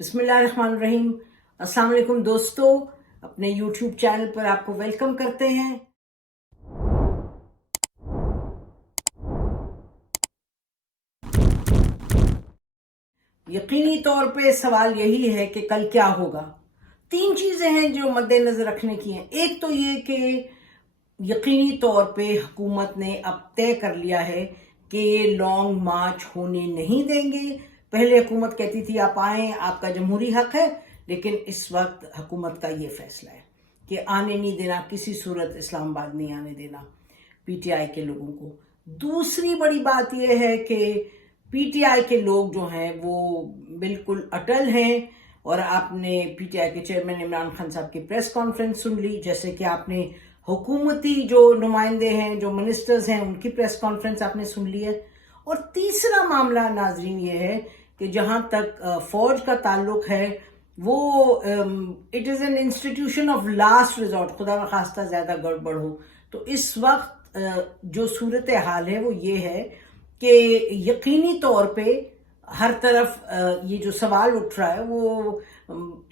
بسم اللہ الرحمن الرحیم۔ السلام علیکم دوستو، اپنے یوٹیوب چینل پر آپ کو ویلکم کرتے ہیں۔ یقینی طور پہ سوال یہی ہے کہ کل کیا ہوگا۔ تین چیزیں ہیں جو مد نظر رکھنے کی ہیں۔ ایک تو یہ کہ یقینی طور پہ حکومت نے اب طے کر لیا ہے کہ یہ لانگ مارچ ہونے نہیں دیں گے۔ پہلے حکومت کہتی تھی آپ آئیں، آپ کا جمہوری حق ہے، لیکن اس وقت حکومت کا یہ فیصلہ ہے کہ آنے نہیں دینا، کسی صورت اسلام آباد نہیں آنے دینا پی ٹی آئی کے لوگوں کو۔ دوسری بڑی بات یہ ہے کہ پی ٹی آئی کے لوگ جو ہیں وہ بالکل اٹل ہیں، اور آپ نے پی ٹی آئی کے چیئرمین عمران خان صاحب کی پریس کانفرنس سن لی، جیسے کہ آپ نے حکومتی جو نمائندے ہیں، جو منسٹرز ہیں، ان کی پریس کانفرنس آپ نے سن لی ہے۔ اور تیسرا معاملہ ناظرین یہ ہے کہ جہاں تک فوج کا تعلق ہے، وہ it is an institution of last resort, خدا نخواستہ زیادہ گڑبڑ ہو تو اس وقت جو صورتحال ہے وہ یہ ہے کہ یقینی طور پہ ہر طرف یہ جو سوال اٹھ رہا ہے وہ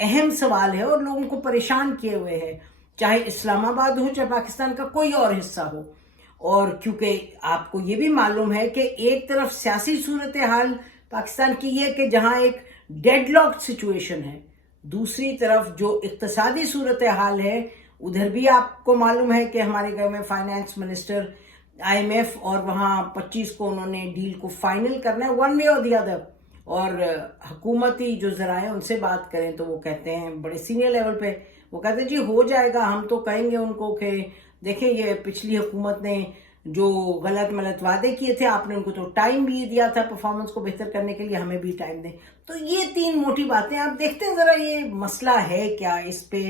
اہم سوال ہے اور لوگوں کو پریشان کیے ہوئے ہے، چاہے اسلام آباد ہو، چاہے پاکستان کا کوئی اور حصہ ہو۔ اور کیونکہ آپ کو یہ بھی معلوم ہے کہ ایک طرف سیاسی صورتحال پاکستان کی یہ کہ جہاں ایک ڈیڈ لاک سچویشن ہے، دوسری طرف جو اقتصادی صورتحال ہے ادھر بھی آپ کو معلوم ہے کہ ہمارے گھر میں finance minister I M F, اور وہاں 25 کو انہوں نے ڈیل کو فائنل کرنا ہے ون وے اور دی ادر، اور حکومتی جو ذرائع ان سے بات کریں تو وہ کہتے ہیں بڑے سینئر لیول پہ، وہ کہتے ہیں جی ہو جائے گا، ہم تو کہیں گے ان کو کہ دیکھیں یہ پچھلی حکومت نے جو غلط ملت وعدے کیے تھے، آپ نے ان کو تو ٹائم بھی دیا تھا پرفارمنس کو بہتر کرنے کے لیے، ہمیں بھی ٹائم دیں۔ تو یہ تین موٹی باتیں آپ دیکھتے ہیں، ذرا یہ مسئلہ ہے کیا، اس پہ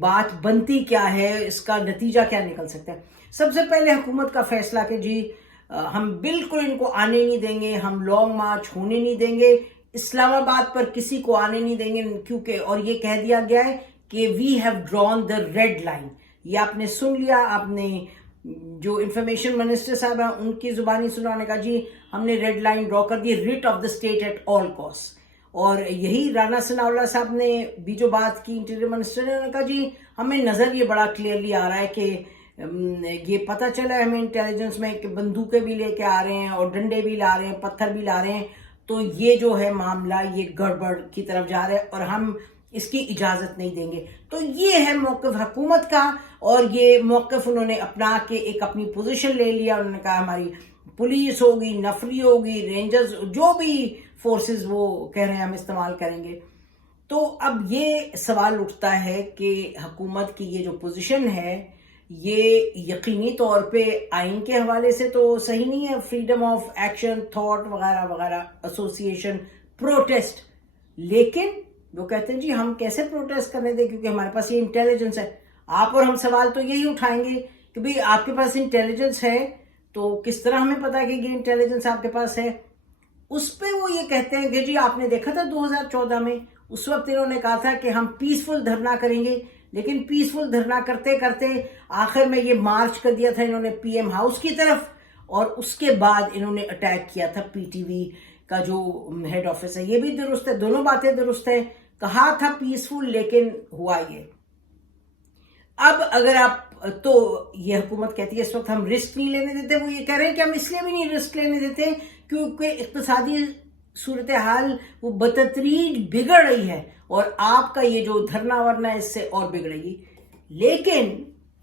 بات بنتی کیا ہے، اس کا نتیجہ کیا نکل سکتا ہے۔ سب سے پہلے حکومت کا فیصلہ کہ جی ہم بالکل ان کو آنے نہیں دیں گے، ہم لانگ مارچ ہونے نہیں دیں گے، اسلام آباد پر کسی کو آنے نہیں دیں گے، کیونکہ اور یہ کہہ دیا گیا ہے کہ we have drawn the red line. یہ آپ نے سن لیا، آپ نے جو انفارمیشن منسٹر صاحب ہیں ان کی زبانی سنانے کا جی ہم نے ریڈ لائن ڈرا کر دی، writ of the state at all cost. اور یہی رانا ثنا اللہ صاحب نے بھی جو بات کی انٹیریئر منسٹر نے، انہوں نے کہا جی ہمیں نظر یہ بڑا کلیئرلی آ رہا ہے کہ یہ پتہ چلا ہے ہمیں انٹیلیجنس میں کہ بندوقیں بھی لے کے آ رہے ہیں اور ڈنڈے بھی لا رہے ہیں، پتھر بھی لا رہے ہیں، تو یہ جو ہے معاملہ یہ گڑبڑ کی طرف جا رہا ہے اور ہم اس کی اجازت نہیں دیں گے۔ تو یہ ہے موقف حکومت کا، اور یہ موقف انہوں نے اپنا کے ایک اپنی پوزیشن لے لیا۔ انہوں نے کہا ہماری پولیس ہوگی، نفری ہوگی، رینجرز، جو بھی فورسز وہ کہہ رہے ہیں ہم استعمال کریں گے۔ تو اب یہ سوال اٹھتا ہے کہ حکومت کی یہ جو پوزیشن ہے یہ یقینی طور پہ آئین کے حوالے سے تو صحیح نہیں ہے، فریڈم آف ایکشن، تھاٹ وغیرہ وغیرہ، ایسوسیشن، پروٹیسٹ، لیکن وہ کہتے ہیں جی ہم کیسے پروٹیسٹ کرنے دیں کیونکہ ہمارے پاس یہ انٹیلیجنس ہے۔ آپ اور ہم سوال تو یہی اٹھائیں گے کہ بھئی آپ کے پاس انٹیلیجنس ہے تو کس طرح ہمیں پتا کہ یہ انٹیلیجنس آپ کے پاس ہے؟ اس پہ وہ یہ کہتے ہیں کہ جی آپ نے دیکھا تھا 2014 میں، اس وقت انہوں نے کہا تھا کہ ہم پیسفل دھرنا کریں گے، لیکن پیسفل دھرنا کرتے کرتے آخر میں یہ مارچ کر دیا تھا انہوں نے پی ایم ہاؤس کی طرف، اور اس کے بعد انہوں نے اٹیک کیا تھا پی ٹی وی کا جو ہیڈ آفس ہے۔ یہ بھی درست ہے، دونوں باتیں درست ہیں، کہا تھا پیسفل لیکن ہوا یہ۔ اب اگر آپ تو یہ حکومت کہتی ہے اس وقت ہم رسک نہیں لینے دیتے، وہ یہ کہہ رہے ہیں کہ ہم اس لیے بھی نہیں رسک لینے دیتے کیونکہ اقتصادی صورتحال وہ بتدریج بگڑ رہی ہے اور آپ کا یہ جو دھرنا ورنا ہے اس سے اور بگڑے گی۔ لیکن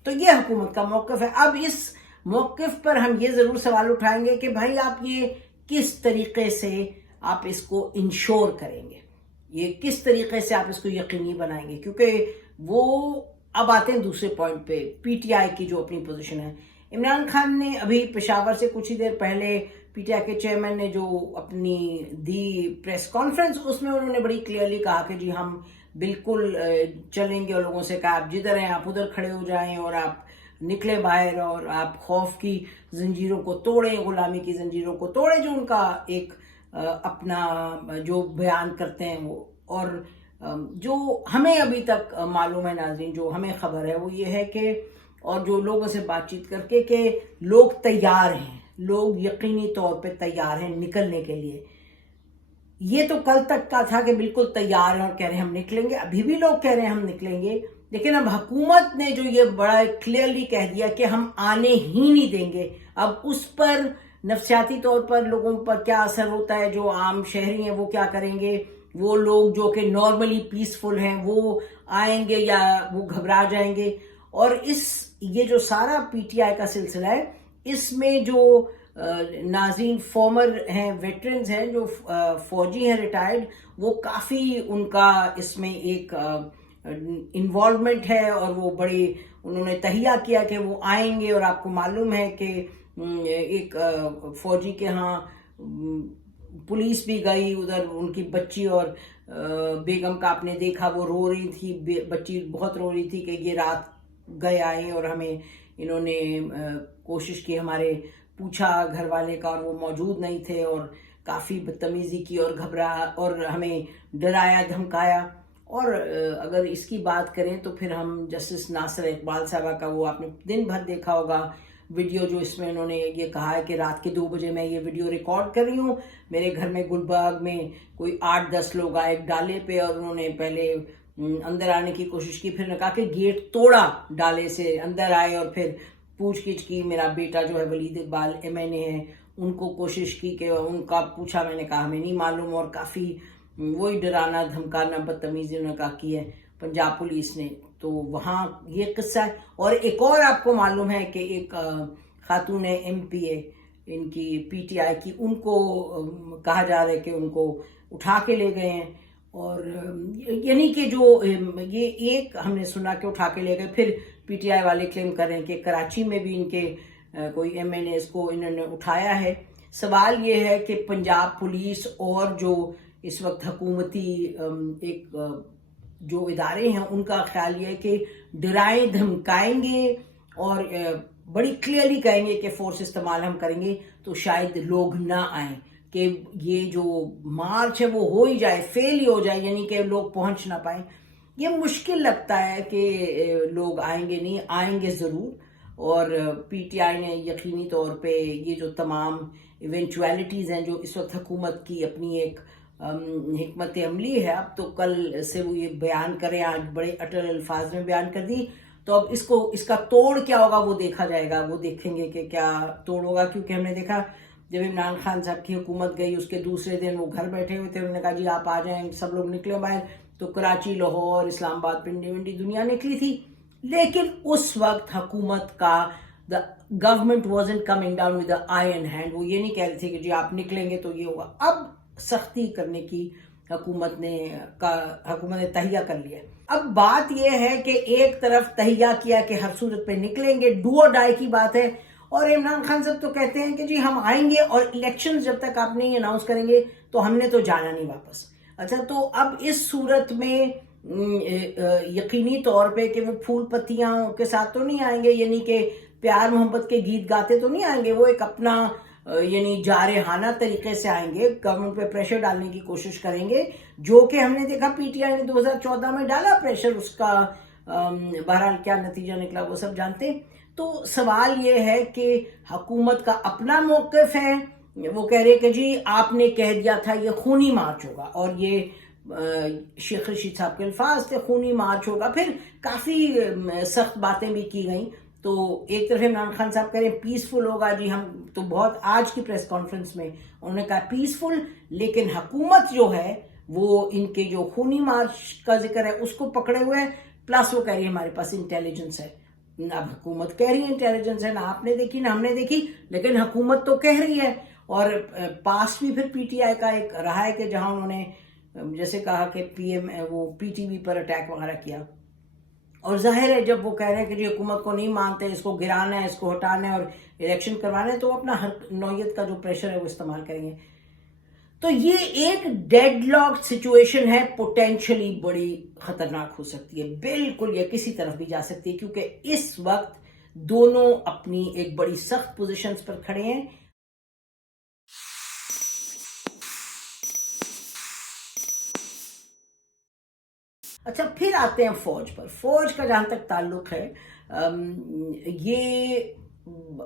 تو یہ حکومت کا موقف ہے۔ اب اس موقف پر ہم یہ ضرور سوال اٹھائیں گے کہ بھائی آپ یہ کس طریقے سے آپ اس کو انشور کریں گے، یہ کس طریقے سے آپ اس کو یقینی بنائیں گے، کیونکہ وہ اب آتے ہیں دوسرے پوائنٹ پہ، پی ٹی آئی کی جو اپنی پوزیشن ہے۔ عمران خان نے ابھی پشاور سے کچھ ہی دیر پہلے پی ٹی آئی کے چیئرمین نے جو اپنی دی پریس کانفرنس، اس میں انہوں نے بڑی کلیئرلی کہا کہ جی ہم بالکل چلیں گے، اور لوگوں سے کہا آپ جدھر ہیں آپ ادھر کھڑے ہو جائیں اور آپ نکلے باہر اور آپ خوف کی زنجیروں کو توڑیں، غلامی کی زنجیروں کو توڑیں، جو ان کا ایک اپنا جو بیان کرتے ہیں وہ۔ اور جو ہمیں ابھی تک معلوم ہے ناظرین، جو ہمیں خبر ہے وہ یہ ہے کہ اور جو لوگوں سے بات چیت کر کے کہ لوگ تیار ہیں، لوگ یقینی طور پہ تیار ہیں نکلنے کے لیے۔ یہ تو کل تک کا تھا کہ بالکل تیار ہیں اور کہہ رہے ہیں ہم نکلیں گے، ابھی بھی لوگ کہہ رہے ہیں ہم نکلیں گے، لیکن اب حکومت نے جو یہ بڑا کلیئرلی کہہ دیا کہ ہم آنے ہی نہیں دیں گے، اب اس پر نفسیاتی طور پر لوگوں پر کیا اثر ہوتا ہے، جو عام شہری ہیں وہ کیا کریں گے، وہ لوگ جو کہ نارملی پیسفل ہیں وہ آئیں گے یا وہ گھبرا جائیں گے. اور یہ جو سارا پی ٹی آئی کا سلسلہ ہے، اس میں جو ناظرین فارمر ہیں، ویٹرنز ہیں، جو فوجی ہیں ریٹائرڈ، وہ کافی ان کا اس میں ایک انوالومنٹ ہے، اور وہ بڑے انہوں نے تہیہ کیا کہ وہ آئیں گے. اور آپ کو معلوم ہے کہ ایک فوجی کے ہاں پولیس بھی گئی ادھر، ان کی بچی اور بیگم کا آپ نے دیکھا وہ رو رہی تھی، بچی بہت رو رہی تھی کہ یہ رات گئے آئے اور ہمیں انہوں نے کوشش کی، ہمارے پوچھا گھر والے کا اور وہ موجود نہیں تھے، اور کافی بدتمیزی کی اور گھبرا اور ہمیں ڈرایا دھمکایا. اور اگر اس کی بات کریں تو پھر ہم جسٹس ناصر اقبال صاحبہ کا وہ آپ نے دن بھر دیکھا ہوگا ویڈیو، جو اس میں انہوں نے یہ کہا ہے کہ رات کے 2 بجے میں یہ ویڈیو ریکارڈ کر رہی ہوں، میرے گھر میں گلبرگ میں کوئی 8-10 لوگ آئے ڈالے پہ، اور انہوں نے پہلے اندر آنے کی کوشش کی، پھر نے کہا کہ گیٹ توڑا، ڈالے سے اندر آئے اور پھر پوچھ گچھ کی. میرا بیٹا جو ہے ولید اقبال MNA ہے، ان کو کوشش کی کہ ان کا پوچھا، میں نے کہا ہمیں نہیں معلوم، اور کافی وہی ڈرانا دھمکانا بدتمیزی انہوں نے کہا کی ہے پنجاب پولیس نے. تو وہاں یہ قصہ ہے. اور ایک اور آپ کو معلوم ہے کہ ایک خاتون MPA ان کی PTI کی، ان کو کہا جا رہا ہے کہ ان کو اٹھا کے لے گئے ہیں، اور یعنی کہ جو یہ ایک ہم نے سنا کہ اٹھا کے لے گئے، پھر PTI والے کلیم کر رہے ہیں کہ کراچی میں بھی ان کے کوئی MNAs کو انہوں نے اٹھایا ہے. سوال یہ ہے کہ پنجاب پولیس اور جو اس وقت حکومتی ایک جو ادارے ہیں، ان کا خیال یہ ہے کہ ڈرائیں دھمکائیں گے اور بڑی کلیئرلی کہیں گے کہ فورس استعمال ہم کریں گے تو شاید لوگ نہ آئیں، کہ یہ جو مارچ ہے وہ ہو ہی جائے، فیل ہی ہو جائے، یعنی کہ لوگ پہنچ نہ پائیں. یہ مشکل لگتا ہے کہ لوگ آئیں گے، نہیں آئیں گے ضرور. اور PTI نے یقینی طور پہ یہ جو تمام ایونچویلٹیز ہیں جو اس وقت حکومت کی اپنی ایک حکمت عملی ہے، اب تو کل سے وہ یہ بیان کریں، آج بڑے اٹل الفاظ میں بیان کر دی، تو اب اس کا توڑ کیا ہوگا وہ دیکھا جائے گا، وہ دیکھیں گے کہ کیا توڑ ہوگا. کیونکہ ہم نے دیکھا جب عمران خان صاحب کی حکومت گئی، اس کے دوسرے دن وہ گھر بیٹھے ہوئے تھے، انہوں نے کہا جی آپ آ جائیں، سب لوگ نکلے باہر، تو کراچی، لاہور، اسلام آباد، پنڈی ونڈی دنیا نکلی تھی. لیکن اس وقت حکومت کا the government wasn't coming down with the iron hand، وہ یہ نہیں کہہ رہے تھے کہ جی آپ نکلیں گے تو یہ ہوگا. اب سختی کرنے کی حکومت نے تہیہ کر لیا. اب بات یہ ہے کہ ایک طرف تہیہ کیا کہ ہر صورت پہ نکلیں گے، ڈو اور ڈائی کی بات ہے، اور عمران خان صاحب تو کہتے ہیں کہ جی ہم آئیں گے، اور الیکشن جب تک آپ نہیں اناؤنس کریں گے تو ہم نے تو جانا نہیں واپس. اچھا، تو اب اس صورت میں یقینی طور پہ کہ وہ پھول پتیاں کے ساتھ تو نہیں آئیں گے، یعنی کہ پیار محبت کے گیت گاتے تو نہیں آئیں گے، وہ ایک اپنا یعنی جارحانہ طریقے سے آئیں گے، گورنمنٹ پہ پریشر ڈالنے کی کوشش کریں گے، جو کہ ہم نے دیکھا PTI نے 2014 میں ڈالا پریشر، اس کا بہرحال کیا نتیجہ نکلا وہ سب جانتے ہیں. تو سوال یہ ہے کہ حکومت کا اپنا موقف ہے، وہ کہہ رہے کہ جی آپ نے کہہ دیا تھا یہ خونی مارچ ہوگا، اور یہ شیخ رشید صاحب کے الفاظ تھے خونی مارچ ہوگا. پھر کافی سخت باتیں بھی کی گئیں. تو ایک طرف عمران خان صاحب کہہ رہے ہیں پیسفل ہوگا، جی ہم تو بہت، آج کی پریس کانفرنس میں انہوں نے کہا پیسفل، لیکن حکومت جو ہے وہ ان کے جو خونی مارچ کا ذکر ہے اس کو پکڑے ہوئے ہے، پلس وہ کہہ رہی ہے ہمارے پاس انٹیلیجنس ہے. اب حکومت کہہ رہی ہے انٹیلیجنس ہے، نہ آپ نے دیکھی نہ ہم نے دیکھی، لیکن حکومت تو کہہ رہی ہے. اور پاس بھی پھر PTI کا ایک رہا ہے کہ جہاں انہوں نے جیسے کہا کہ وہ PTV پر اٹیک وغیرہ کیا. اور ظاہر ہے جب وہ کہہ رہے ہیں کہ جی حکومت کو نہیں مانتے، اس کو گرانا ہے، اس کو ہٹانا ہے اور الیکشن کروانا ہے، تو اپنا ہر نوعیت کا جو پریشر ہے وہ استعمال کریں گے. تو یہ ایک ڈیڈ لاک سچویشن ہے، پوٹینشلی بڑی خطرناک ہو سکتی ہے، بالکل یہ کسی طرف بھی جا سکتی ہے، کیونکہ اس وقت دونوں اپنی ایک بڑی سخت پوزیشنز پر کھڑے ہیں. اچھا، پھر آتے ہیں فوج پر. فوج کا جہاں تک تعلق ہے، یہ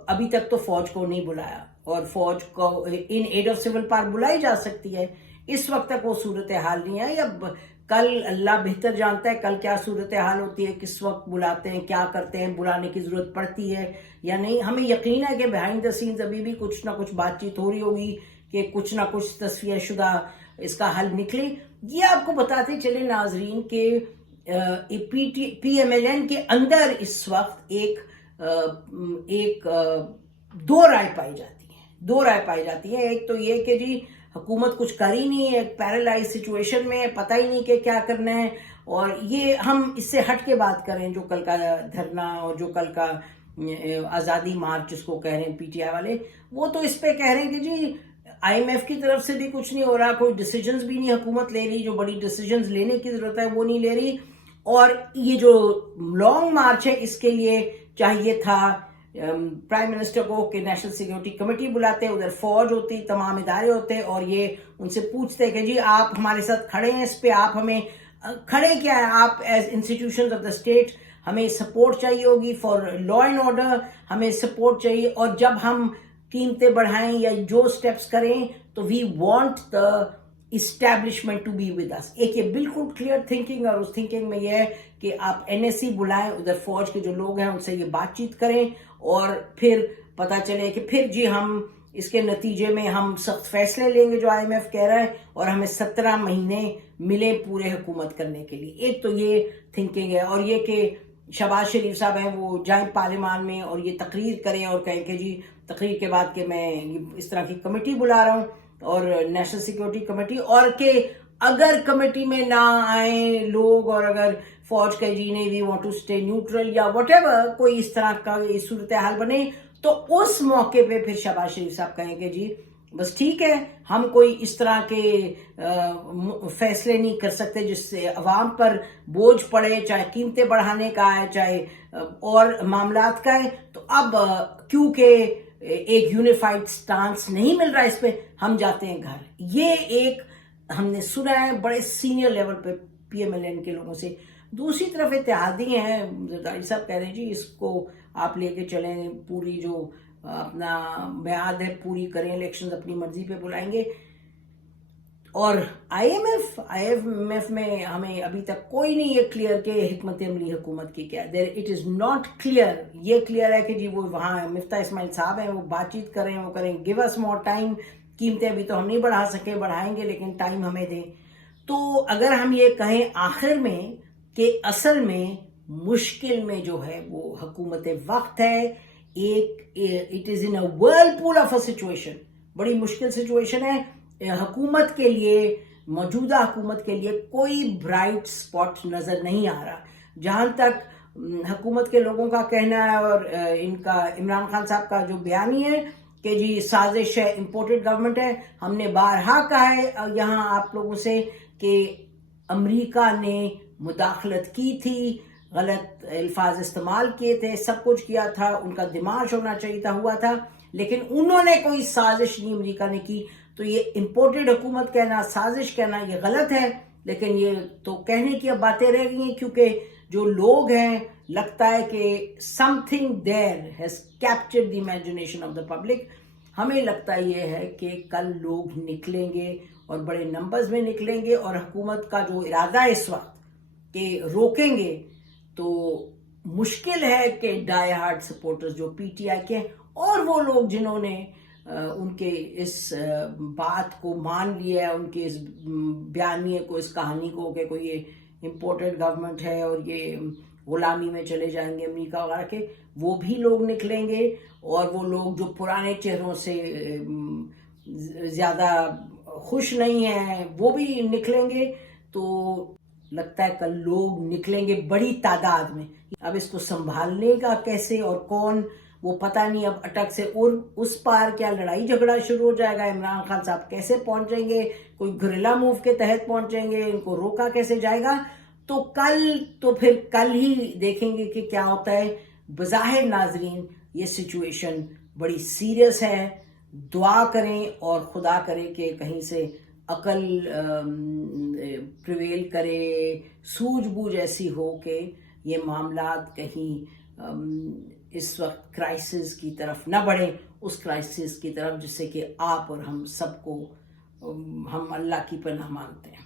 ابھی تک تو فوج کو نہیں بلایا، اور فوج کو ان ایڈ آف سول پار بلائی جا سکتی ہے. اس وقت تک وہ صورتحال نہیں ہے. اب کل اللہ بہتر جانتا ہے کل کیا صورتحال ہوتی ہے, کس وقت بلاتے ہیں, کیا کرتے ہیں, بلانے کی ضرورت پڑتی ہے یا نہیں. ہمیں یقین ہے کہ بیہائنڈ دا سینز ابھی بھی کچھ نہ کچھ بات چیت ہو رہی ہوگی کہ کچھ نہ کچھ تصفیہ شدہ اس کا حل نکلے. یہ آپ کو بتاتے چلے ناظرین کہ پی ایم ایل این کے اندر اس وقت ایک دو رائے پائی جاتی ہیں. ایک تو یہ کہ جی حکومت کچھ کر ہی نہیں ہے, ایک پیرالائز سچویشن میں, پتہ ہی نہیں کہ کیا کرنا ہے. اور یہ ہم اس سے ہٹ کے بات کریں, جو کل کا دھرنا اور جو کل کا آزادی مارچ جس کو کہہ رہے ہیں پی ٹی آئی والے, وہ تو اس پہ کہہ رہے ہیں کہ جی آئی ایم ایف کی طرف سے بھی کچھ نہیں ہو رہا, کوئی ڈیسیجنز بھی نہیں حکومت لے رہی, جو بڑی ڈیسیجنز لینے کی ضرورت ہے وہ نہیں لے رہی. اور یہ جو لانگ مارچ ہے اس کے لیے چاہیے تھا پرائم منسٹر کو کہ نیشنل سیکیورٹی کمیٹی بلاتے, ادھر فوج ہوتی, تمام ادارے ہوتے, اور یہ ان سے پوچھتے کہ جی آپ ہمارے ساتھ کھڑے ہیں اس پہ, آپ ہمیں کھڑے کیا ہیں, آپ as institutions of the state ہمیں سپورٹ چاہیے ہوگی فار لا اینڈ آرڈر, ہمیں سپورٹ چاہیے. اور جب ہم قیمتیں بڑھائیں یا جو سٹیپس کریں تو we want the establishment to be with us. ایک یہ بالکل کلیئر تھنکنگ, اور اس تھنکنگ میں یہ ہے کہ آپ این ایس سی بلائیں, ادھر فوج کے جو لوگ ہیں ان سے یہ بات چیت کریں, اور پھر پتہ چلے کہ پھر جی ہم اس کے نتیجے میں ہم سخت فیصلے لیں گے جو آئی ایم ایف کہہ رہا ہے, اور ہمیں 17 مہینے ملے پورے حکومت کرنے کے لیے. ایک تو یہ تھنکنگ ہے. اور یہ کہ شہباز شریف صاحب ہیں وہ جائیں پارلیمان میں اور یہ تقریر کریں اور کہیں کہ جی تقریر کے بعد کہ میں اس طرح کی کمیٹی بلا رہا ہوں اور نیشنل سیکیورٹی کمیٹی, اور کہ اگر کمیٹی میں نہ آئیں لوگ, اور اگر فوج کا جی نہیں we want to stay neutral یا وٹ ایور کوئی اس طرح کا صورتحال بنے, تو اس موقع پہ پھر شہباز شریف صاحب کہیں کہ جی بس ٹھیک ہے, ہم کوئی اس طرح کے فیصلے نہیں کر سکتے جس سے عوام پر بوجھ پڑے, چاہے قیمتیں بڑھانے کا ہے چاہے اور معاملات کا ہے. تو اب کیونکہ ایک یونیفائڈ سٹانس نہیں مل رہا اس پہ, ہم جاتے ہیں گھر. یہ ایک ہم نے سنا ہے بڑے سینئر لیول پہ پی ایم ایل این کے لوگوں سے. دوسری طرف اتحادی ہیں, زرداری صاحب کہہ رہے ہیں جی اس کو آپ لے کے چلیں, پوری جو اپنا میعاد ہے پوری کریں, الیکشنز اپنی مرضی پہ بلائیں گے. اور آئی ایم ایف میں ہمیں ابھی تک کوئی نہیں یہ کلیئر کہ حکمت عملی حکومت کی کیا ہے. It is not clear. یہ کلیئر ہے کہ جی وہ وہاں مفتاح اسماعیل صاحب ہیں, وہ بات چیت کریں, وہ کریں گیو اس مور ٹائم, قیمتیں ابھی تو ہم نہیں بڑھا سکے, بڑھائیں گے لیکن ٹائم ہمیں دیں. تو اگر ہم یہ کہیں آخر میں کہ اصل میں مشکل میں جو ہے وہ حکومت وقت ہے, ایک it is in a whirlpool of a situation, بڑی مشکل سچویشن ہے حکومت کے لیے, موجودہ حکومت کے لیے کوئی برائٹ سپاٹ نظر نہیں آ رہا. جہاں تک حکومت کے لوگوں کا کہنا ہے اور ان کا عمران خان صاحب کا جو بیانی ہے کہ جی سازش ہے, امپورٹڈ گورنمنٹ ہے, ہم نے بارہا کہا ہے یہاں آپ لوگوں سے کہ امریکہ نے مداخلت کی تھی, غلط الفاظ استعمال کیے تھے, سب کچھ کیا تھا, ان کا دماغ ہونا چاہیے تھا, ہوا تھا, لیکن انہوں نے کوئی سازش نہیں امریکہ نے کی. تو یہ امپورٹڈ حکومت کہنا, سازش کہنا یہ غلط ہے, لیکن یہ تو کہنے کی اب باتیں رہ گئی ہیں کیونکہ جو لوگ ہیں لگتا ہے کہ some thing there has captured the imagination of the public. ہمیں لگتا یہ ہے کہ کل لوگ نکلیں گے اور بڑے نمبرز میں نکلیں گے, اور حکومت کا جو ارادہ ہے اس وقت کہ روکیں گے, تو مشکل ہے کہ ڈائی ہارڈ سپورٹرز جو پی ٹی آئی کے اور وہ لوگ جنہوں نے ان کے اس بات کو مان لیا ہے, ان کے اس بیانیے کو, اس کہانی کو کہ کوئی یہ امپورٹڈ گورنمنٹ ہے اور یہ غلامی میں چلے جائیں گے امریکہ وغیرہ کے, وہ بھی لوگ نکلیں گے. اور وہ لوگ جو پرانے چہروں سے زیادہ خوش نہیں ہیں وہ بھی نکلیں گے. تو لگتا ہے کل لوگ نکلیں گے بڑی تعداد میں. اب اس کو سنبھالنے کا کیسے اور کون وہ پتہ نہیں. اب اٹک سے اور اس پار کیا لڑائی جھگڑا شروع ہو جائے گا, عمران خان صاحب کیسے پہنچیں گے, کوئی گریلا موو کے تحت پہنچیں گے, ان کو روکا کیسے جائے گا. تو پھر کل ہی دیکھیں گے کہ کیا ہوتا ہے. بظاہر ناظرین یہ سچویشن بڑی سیریس ہے. دعا کریں اور خدا کرے کہ کہیں سے عقل پریویل کرے, سوجھ بوجھ ایسی ہو کہ یہ معاملات کہیں اس وقت کرائسس کی طرف نہ بڑھیں, اس کرائسس کی طرف جس سے کہ آپ اور ہم سب کو ہم اللہ کی پناہ مانگتے ہیں.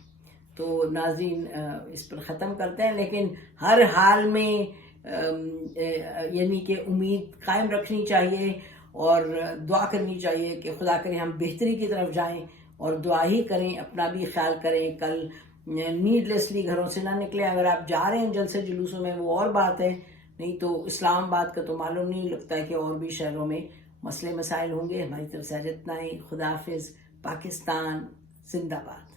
تو ناظرین اس پر ختم کرتے ہیں، لیکن ہر حال میں یعنی کہ امید قائم رکھنی چاہیے اور دعا کرنی چاہیے کہ خدا کرے ہم بہتری کی طرف جائیں، اور دعا ہی کریں، اپنا بھی خیال کریں. کل نیڈلیسلی گھروں سے نہ نکلیں. اگر آپ جا رہے ہیں جلسے جلوسوں میں وہ اور بات ہے، نہیں تو اسلام آباد کا تو معلوم نہیں، لگتا ہے کہ اور بھی شہروں میں مسئلے مسائل ہوں گے. ہماری طرف سے اتنا ہی. خدا حافظ. پاکستان زندہ باد.